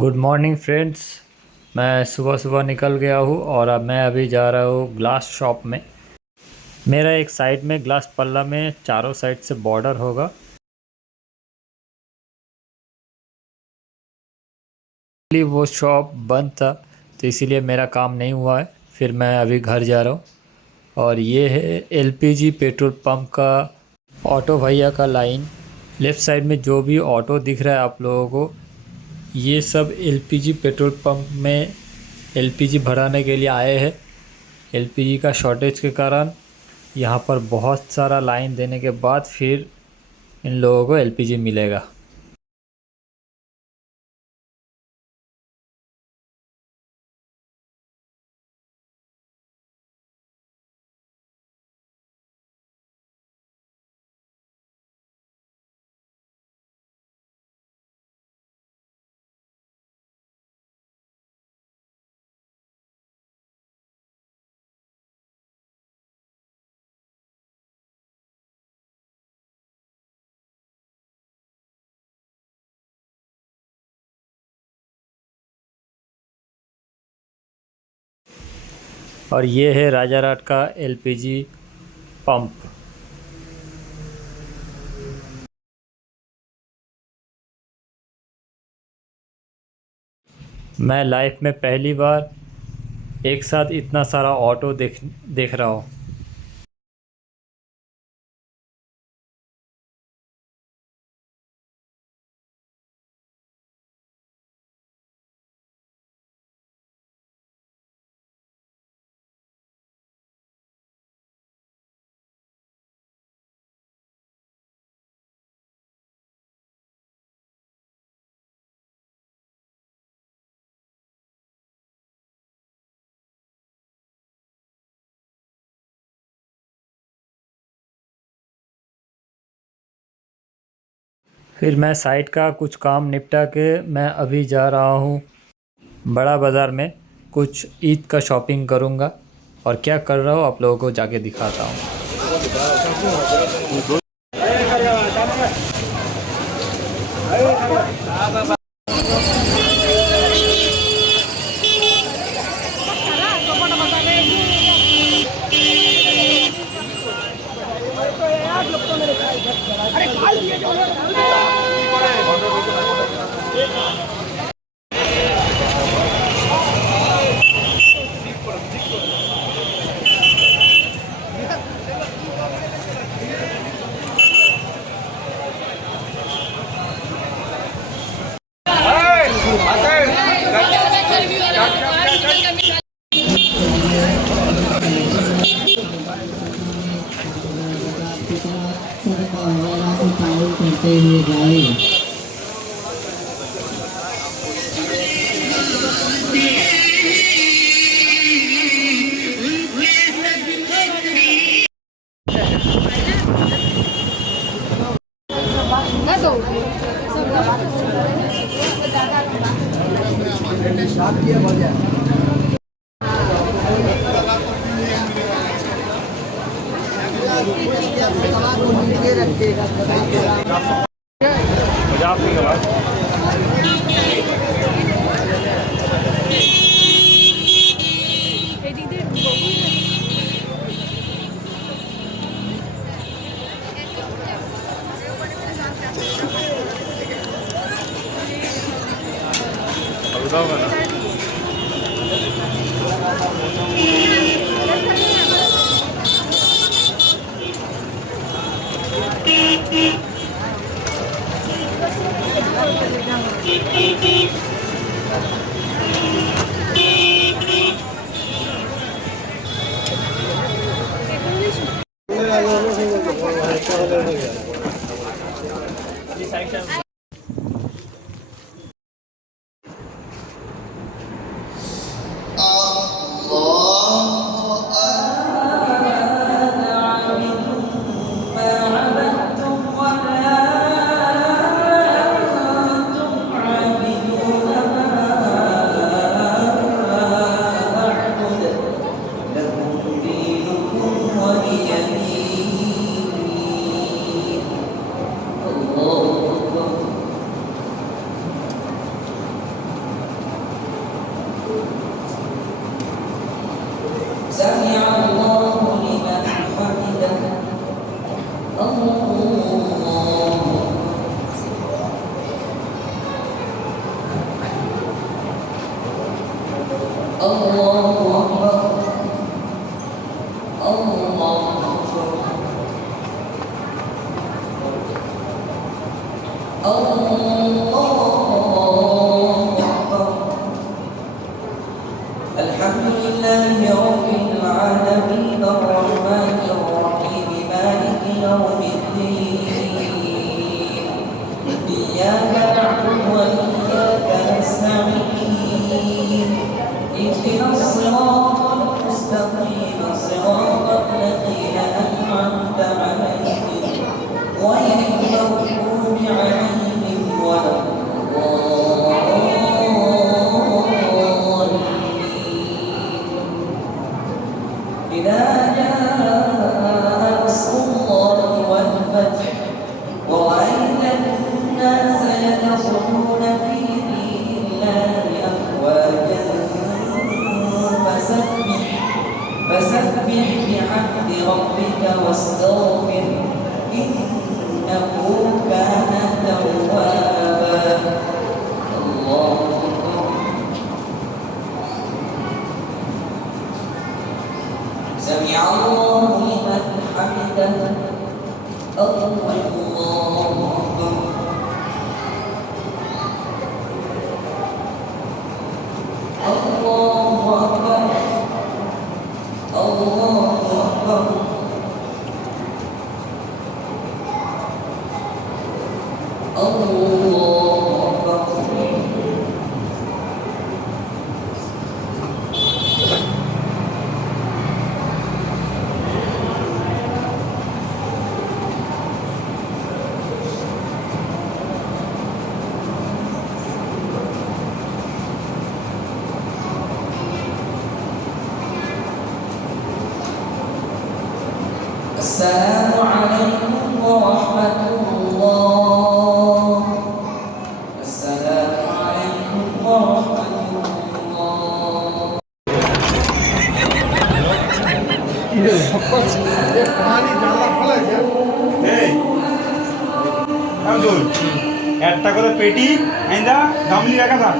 Good morning friends. मैं सुबह सुबह निकल गया हूँ और अब मैं अभी जा रहा हूँ ग्लास शॉप में। मेरा एक साइड में ग्लास पल्ला में चारों साइड से बॉर्डर होगा। इसलिए वो शॉप बंद था, तो इसीलिए मेरा काम नहीं हुआ है। फिर मैं अभी घर जा रहा हूँ। और ये है एलपीजी पेट्रोल पंप का ऑटो भैया का लाइन। लेफ़्ट साइड में जो भी ऑटो दिख रहा है आप लोगों को, ये सब एलपीजी पेट्रोल पंप में एलपीजी भराने के लिए आए हैं। एलपीजी का शॉर्टेज के कारण यहाँ पर बहुत सारा लाइन देने के बाद फिर इन लोगों को एलपीजी मिलेगा। और ये है राजाराट का एलपीजी पंप। मैं लाइफ में पहली बार एक साथ इतना सारा ऑटो देख देख रहा हूँ। फिर मैं साइट का कुछ काम निपटा के मैं अभी जा रहा हूँ बड़ा बाज़ार में। कुछ ईद का शॉपिंग करूँगा और क्या कर रहा हूँ आप लोगों को जाके दिखाता हूँ। करते हुए जाए। Allah واستغفر إنه كان توابا الله أكبر سمع الله لمن حمده الله أكبر الله أكبر الله أكبر الله أكبر السلام عليكم ورحمة الله السلام عليكم ورحمة الله এই আব্দুল একটা করে পেটি আইন্দা গামলি রাখা থাক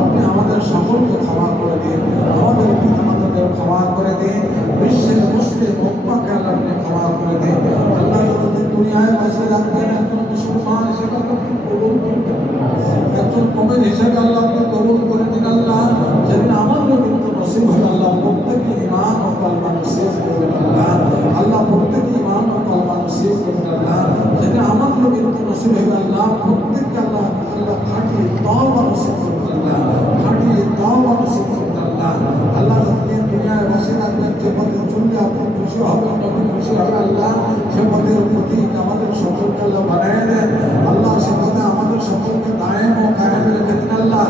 আপনি আমাদের সকলকে ক্ষমা করে দিন, আমাদের পিতামাতাদের ক্ষমা করে দিন, বিশ্বের মুসলিম উম্মাহকে আল্লাহ আপনি ক্ষমা করে দিন। আল্লাহ যতদিন দুনিয়ায় বেঁচে রাখবেন একজন মুসলমান হিসেবে আল্লাহ আপনি কবুল করুন, একজন মুমিন হিসেবে আল্লাহ আপনি কবুল করে দিন। আল্লাহ যেদিন আমাদের মৃত্যু নসিব হবে আল্লাহ প্রত্যেকে ঈমান ও কালমা নসিব করবেন। আল্লাহ প্রত্যেকে ঈমান ও কালমা নসিব করবেন। আল্লাহ যেদিন আমাদের মৃত্যু নসিব হবে আল্লাহ প্রত্যেককে আল্লাহ খাঁটি তওবা নসিব করবেন। খাঁটি তওবা নসিব করবেন। আল্লাহ যতদিন দুনিয়ায় বসে রাখবেন যে পথে চললে আপনি খুশি হবেন, নবী খুশি হবে আল্লাহ সে পথের প্রতি আমাদের সকলকে আল্লাহ বানায় দেন। আল্লাহ সে পথে আমাদের সকলকে দায়েম ও কায়েম রেখে দিন। আল্লাহ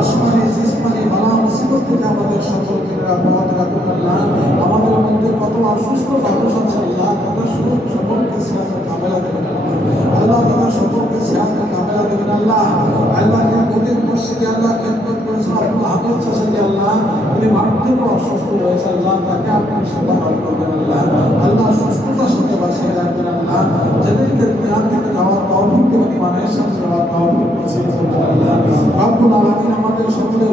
আসমানি জিসমানি বালা মুসিবত থেকে আমাদের সকলকে নিরাপদ রাখুন। আল্লাহ আমাদের মধ্যে কত অসুস্থ মানুষ আছে আল্লাহ তাদের সকলকে সিয়াসত কামেলা দেবেন। আল্লাহ তাদের সকলকে সিয়াসত কামেলা দেবেন। আল্লাহ আল্লাহ কঠিন মসজিদে আল্লাহ খেদমত করেছেন আব্দুল হামিদ চাষাকে আল্লাহ তিনি মারাত্মক অসুস্থ রয়েছে আল্লাহ তাকে আপনি সেবা করবেন। আল্লাহ আল্লাহ সুস্থতার সাথে বাঁচিয়ে রাখবেন। আল্লাহ যেদিনকে দুনিয়া থেকে যাওয়ার তৌফিক দেবেন, ইমানের সাথে যাওয়ার তৌফিক নসিব করবেন। আল্লাহ রব্বুল আলামিন আমাদের সকলের